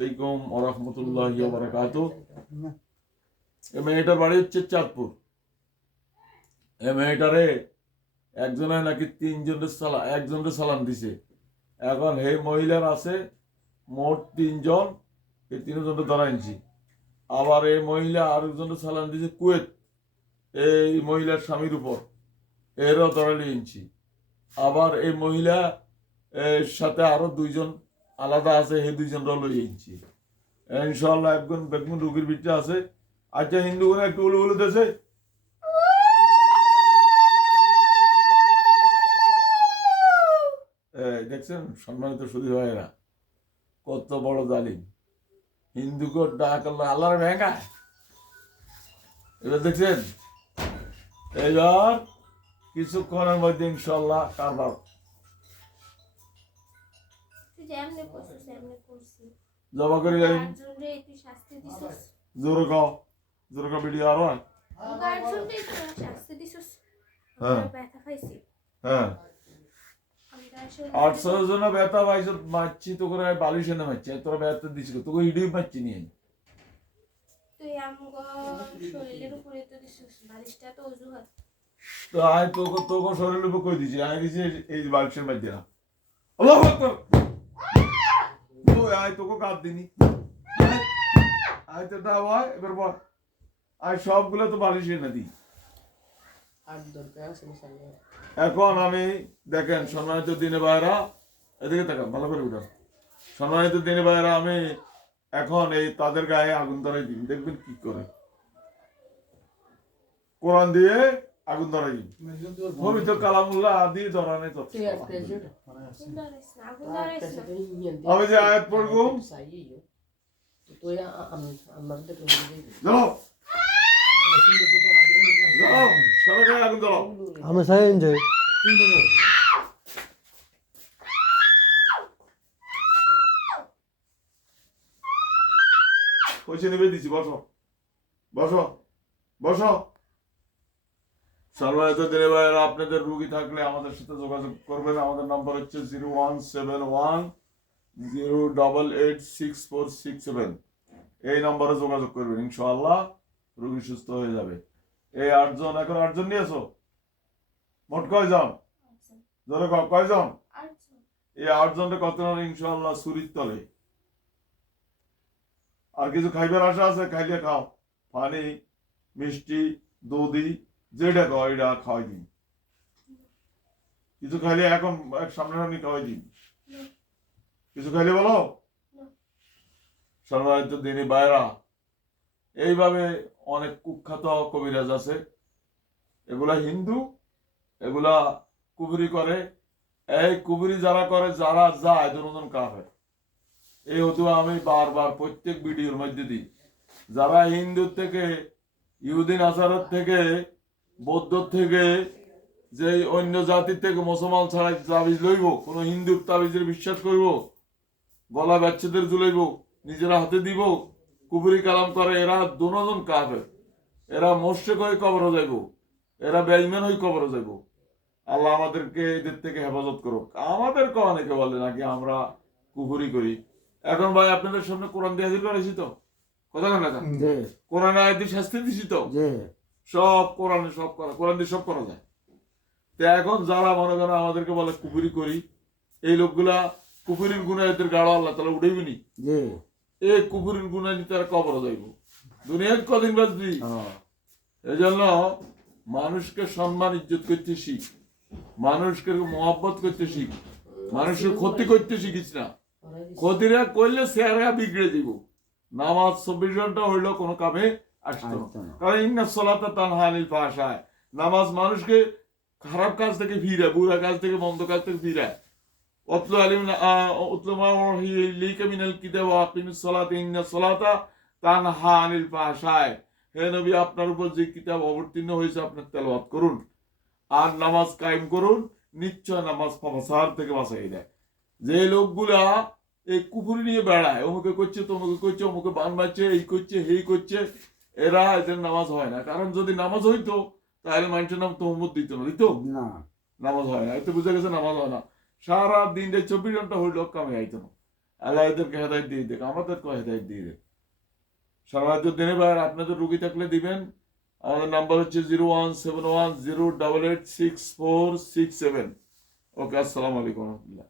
আলাইকুম ওয়া রাহমাতুল্লাহি ওয়া বারাকাতুহু। এই মেয়েটার বাড়ি হচ্ছে চাঁদপুর। এই মেয়েটারে একজনে নাকি একজনের সালাম দিছে। এখন হে মহিলার আছে মোট 3 জন, এই 3জনকে ধরা আনছি। আবার এই মহিলা আরেকজনের সালাম দিছে কুয়েত, এই মহিলার স্বামীর উপর, এরও ধরা নিয়েছি। আবার এই মহিলা এর সাথে আরো 2জন আলাদা আছে, সেই 2জনরাও লই আনছি। ইনশাল্লাহ একজন বেগুন রুগীর ভিতরে আছে। আচ্ছা, হিন্দু করে একটু উলু উলু দেশে দেখছেন সম্মানিত সুধী ভাইয়েরা, কত বড় জালিম হিন্দুকে ডাক আল্লাহর ভেঙা। এবার দেখছেন, এইবার কিছুক্ষণের মধ্যে ইনশাল্লাহ কারবার জমা করে যাই। জোর গাও ভিডিও আরো হ্যাঁ হ্যাঁ 800 জন ব্যথা পাইছ মারছি তো করে বালিশে না মারছি, তোরা ব্যথা দিছিল তোকে ইডি মারছি নিয়ে তো আয় তোকে শরীরের উপর কই দিছি, আয় দিছি এই বালিশের মধ্যে না। আল্লাহু আকবার। আয় তোকে কাঁদ দিনি, আয় তো দাও, আয় এবার বল। আয় সবগুলো তো বালিশে না দিই। এখন আমি দেখেন সম্মানিত দিনে ভাইরা, এদিকে তাকান ভালো করে উঠান। সম্মানিত দিনে ভাইরা, আমি এখন এই তাদের গায়ে আগুন ধরাই দিন, দেখবেন কি করে। কোরআন দিয়ে আগুন ধরাই দিন, পবিত্র কালামুল্লাহ আদি ধরানে তো। আমি যে আয়াত পড়বো আগুন ধরাও। আমি চাই যে পয়সা নেবে দিচ্ছি, বসো বসো বসো। সম্মানিত দিনে ভাইয়েরা, আপনাদের রুগী থাকলে আমাদের সাথে যোগাযোগ করবেন। আমাদের নাম্বার হচ্ছে 0171088647। এই নম্বরে যোগাযোগ করবেন, ইনশাআল্লাহ রুগী সুস্থ হয়ে যাবে। এই 8জন, এখন 8জন নিয়েছো, মোট কয়জন? ধরো কয়জন? এই 8জনের কত ইনশাআল্লাহ সুরির তলে। আর কিছু খাইবার আশা আছে, খাইলে খাও, পানি মিষ্টি দুধি যেটা খাও এটা খাওয়াই দিন। কিছু খাইলে এখন সামনাসামনি খাওয়াই দিন। কিছু খাইলে বলো। সম্মানিত দিনী ভাইরা, এইভাবে অনেক কুখ্যাত কবিরাজ আছে, এগুলা হিন্দু, এগুলা কুবরি করে। এই কুবরি যারা করে, যারা যায় দুজন কাফের। এই হতো আমি বারবার প্রত্যেক ভিডিওর মধ্যে দিই। যারা হিন্দু থেকে, ইহুদিন আচারের থেকে, বৌদ্ধ থেকে, যে অন্য জাতির থেকে মুসলমান ছাড়া তাবিজ লইব, কোন হিন্দুর তাবিজের বিশ্বাস করব, গলা বাচ্চাদের ঝুলাইব, নিজেরা হাতে দিব, কুবরি কালাম করে, এরা দুজন কাফের। এরা মোর্শেক হয়ে কবরে যাইব, এরা বেঈমান হয়ে কবরে যাইব। আল্লাহ আমাদেরকে এদের থেকে হেফাজত করুক। আমাদেরকে অনেকে বলে নাকি আমরা কুফরি করি। এখন ভাই আপনাদের সামনে কোরআন দিয়ে হাজির করেছি তো, কথা কেন না? কোরআন আয়াত দিয়ে শাস্তি দিছি তো, সব কোরআনে সব করা, কোরআন দিয়ে সব করা যায়। তো এখন যারা মনে করেন আমাদেরকে বলে কুফরি করি, এই লোকগুলা কুফরির গুনাহ এদের গাড়ো আল্লাহ তাআলা উঠাইবে নি। এই কুফরির গুনাহ নিয়ে তারা কবরে যাইব, দুনিয়ায় কদিন বাঁচবি। এই জন্য মানুষকে সম্মান ইজ্জত করতে শিখ, মানুষকে মহব্বত করতে শিখ, মানুষের ক্ষতি করতে শিখিস না। ক্ষতিরা করলে চেহারা বিগড়ে দিব। নামাজ 24 ঘন্টা হইলেও কোনো কামে আসতো না, কারণ ইন্না সলাতা তানহা আনিল ফাহশায়। নামাজ মানুষকে খারাপ কাজ থেকে ফিরায়, বুড়া কাজ থেকে, মন্দ কাজ থেকে ফিরায়। অতলু আলিমনা উতলু মা উহিয়া মিনাল কিতাব ওয়া আকিমিস সলাতা ইন্না সলাতা তানহা আনিল ফাহশায়। হে নবী, আপনার উপর যে কিতাব অবতীর্ণ হয়েছে আপনি তেলাওয়াত করুন আর নামাজ কায়েম করুন, নিশ্চয় নামাজ ফাসাদ থেকে বাঁচাই দেয়। যে লোকগুলা এই কুফরি নিয়ে বেড়ায়, অমুকে করছে তমুকে করছে, অমুকে বান মারছে, এই করছে এই করছে, এরা এদের নামাজ হয় না। কারণ যদি নামাজ হইতো তাহলে মানুষের নাম তহমত দিত না, দিত না। নামাজ হয় না, এতে বুঝে গেছে নামাজ হয় না। সারা দিন 24 ঘন্টা হইল কামে আইতো না। আল্লাহ এদেরকে হেদায়েত দিয়ে দেখ, আমাদেরকেও হেদায়েত দিয়ে দেখ। সারা রাজ্য দিনে ভাই আপনাদের রুগী থাকলে দিবেন। আমাদের নাম্বার হচ্ছে 0171088647। ওকে, আসসালামু আলাইকুম রহমতুল্লাহ।